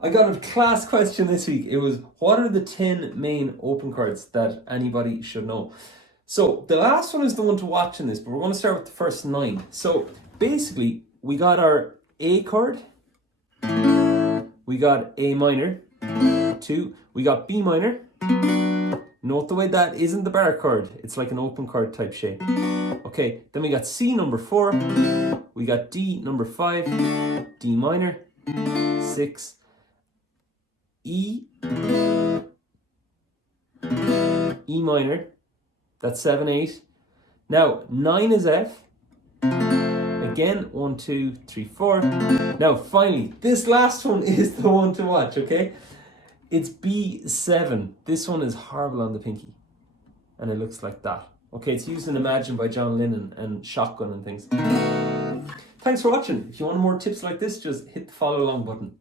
I got a class question this week. It was, what are the 10 main open chords that anybody should know? So the last one is the one to watch in this, but we're going to start with the first 9. So basically, we got our A chord, we got A minor, 2, we got B minor. Note the way that isn't the bar chord, it's like an open chord type shape. Okay, then we got C number 4, we got D number 5, D minor, 6, E, E minor, that's 7, 8. Now 9 is F. Again, 1, 2, 3, 4. Now finally, this last one is the one to watch, okay? It's B7. This one is horrible on the pinky. And it looks like that. Okay, it's used in Imagine by John Lennon and Shotgun and things. Thanks for watching. If you want more tips like this, just hit the follow along button.